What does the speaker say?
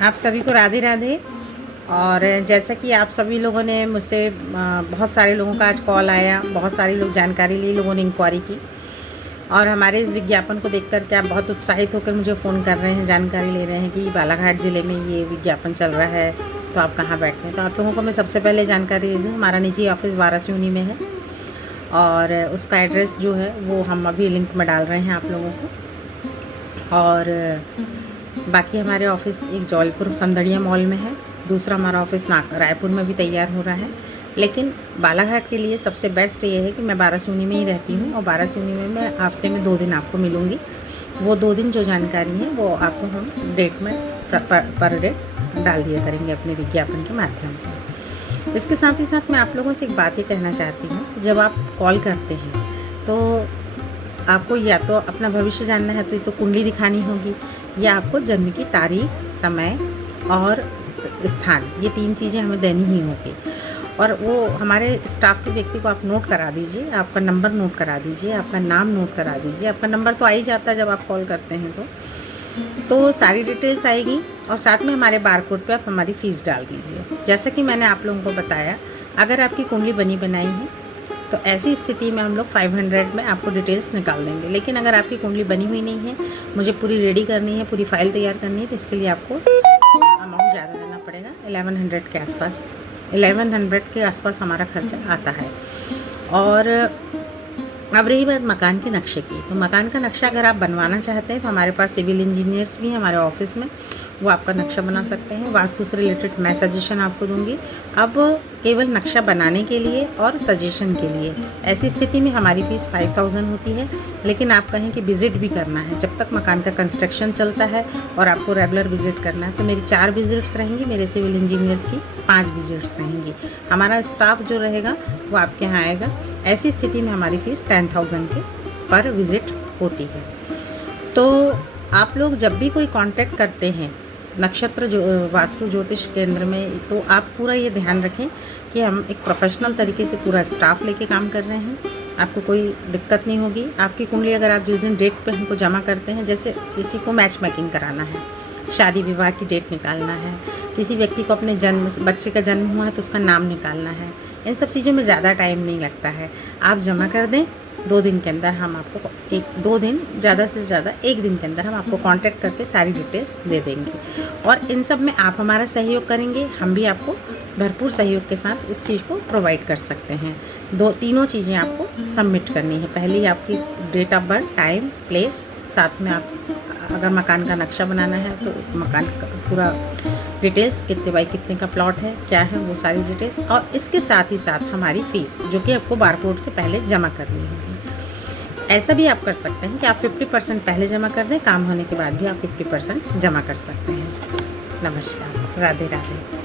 आप सभी को राधे राधे। और जैसा कि आप सभी लोगों ने मुझसे बहुत सारे लोगों का आज कॉल आया, बहुत सारे लोग जानकारी ली, लोगों ने इंक्वायरी की और हमारे इस विज्ञापन को देख कर के आप बहुत उत्साहित होकर मुझे फ़ोन कर रहे हैं, जानकारी ले रहे हैं कि बालाघाट ज़िले में ये विज्ञापन चल रहा है, तो आप कहाँ बैठते हैं। तो आप लोगों को मैं सबसे पहले जानकारी दे दूँ, हमारा निजी ऑफिस वारासिवनी में है और उसका एड्रेस जो है वो हम अभी लिंक में डाल रहे हैं आप लोगों को। और बाकी हमारे ऑफिस एक जौलपुर संदड़िया मॉल में है, दूसरा हमारा ऑफिस रायपुर में भी तैयार हो रहा है। लेकिन बालाघाट के लिए सबसे बेस्ट ये है कि मैं बारासिवनी में ही रहती हूँ और बारासिवनी में मैं हफ्ते में 2 दिन आपको मिलूँगी। वो 2 दिन जो जानकारी है वो आपको हम डेट में पर डेट डाल दिया करेंगे अपने विज्ञापन के माध्यम से। इसके साथ ही साथ मैं आप लोगों से एक बात ये कहना चाहती हूँ कि जब आप कॉल करते हैं तो आपको या तो अपना भविष्य जानना है तो कुंडली दिखानी होगी, या आपको जन्म की तारीख, समय और स्थान, ये 3 चीज़ें हमें देनी ही होगी। और वो हमारे स्टाफ के व्यक्ति को आप नोट करा दीजिए, आपका नंबर नोट करा दीजिए, आपका नाम नोट करा दीजिए। आपका नंबर तो आ ही जाता है जब आप कॉल करते हैं तो सारी डिटेल्स आएगी और साथ में हमारे बारकोड पे आप हमारी फ़ीस डाल दीजिए। जैसा कि मैंने आप लोगों को बताया, अगर आपकी कुंडली बनी बनाई है तो ऐसी स्थिति में हम लोग 500 में आपको डिटेल्स निकाल देंगे। लेकिन अगर आपकी कुंडली बनी हुई नहीं है, मुझे पूरी रेडी करनी है, पूरी फाइल तैयार करनी है, तो इसके लिए आपको अमाउंट ज़्यादा देना पड़ेगा। 1100 के आसपास, 1100 के आसपास हमारा खर्चा आता है। और अब रही बात मकान के नक्शे की, तो मकान का नक्शा अगर आप बनवाना चाहते हैं तो हमारे पास सिविल इंजीनियर्स भी हैं हमारे ऑफिस में, वो आपका नक्शा बना सकते हैं। वास्तु से रिलेटेड मैं सजेशन आपको दूंगी। अब केवल नक्शा बनाने के लिए और सजेशन के लिए ऐसी स्थिति में हमारी फ़ीस 5000 होती है। लेकिन आप कहें कि विज़िट भी करना है, जब तक मकान का कंस्ट्रक्शन चलता है और आपको रेगुलर विज़िट करना है, तो मेरी 4 विज़िट्स रहेंगी, मेरे सिविल इंजीनियर्स की 5 विज़िट्स रहेंगी। हमारा स्टाफ जो रहेगा वो आपके यहाँ आएगा। ऐसी स्थिति में हमारी फ़ीस 10,000 के पर विज़िट होती है। तो आप लोग जब भी कोई कांटेक्ट करते हैं नक्षत्र जो वास्तु ज्योतिष केंद्र में, तो आप पूरा ये ध्यान रखें कि हम एक प्रोफेशनल तरीके से पूरा स्टाफ लेके काम कर रहे हैं। आपको कोई दिक्कत नहीं होगी। आपकी कुंडली अगर आप जिस दिन डेट पे हमको जमा करते हैं, जैसे किसी को मैच मेकिंग कराना है, शादी विवाह की डेट निकालना है, किसी व्यक्ति को अपने बच्चे का जन्म हुआ है तो उसका नाम निकालना है, इन सब चीज़ों में ज़्यादा टाइम नहीं लगता है। आप जमा कर दें, 2 दिन के अंदर हम आपको 2 दिन ज़्यादा से ज़्यादा 1 दिन के अंदर हम आपको कांटेक्ट करके सारी डिटेल्स दे देंगे। और इन सब में आप हमारा सहयोग करेंगे, हम भी आपको भरपूर सहयोग के साथ इस चीज़ को प्रोवाइड कर सकते हैं। तीनों चीज़ें आपको सबमिट करनी है। पहली आपकी date of birth, time, place, साथ में आप अगर मकान का नक्शा बनाना है तो मकान का पूरा डिटेल्स, कितने बाई कितने का प्लॉट है, क्या है, वो सारी डिटेल्स। और इसके साथ ही साथ हमारी फ़ीस जो कि आपको बारकोड से पहले जमा करनी होगी। ऐसा भी आप कर सकते हैं कि आप 50% पहले जमा कर दें, काम होने के बाद भी आप 50% जमा कर सकते हैं। नमस्कार, राधे राधे।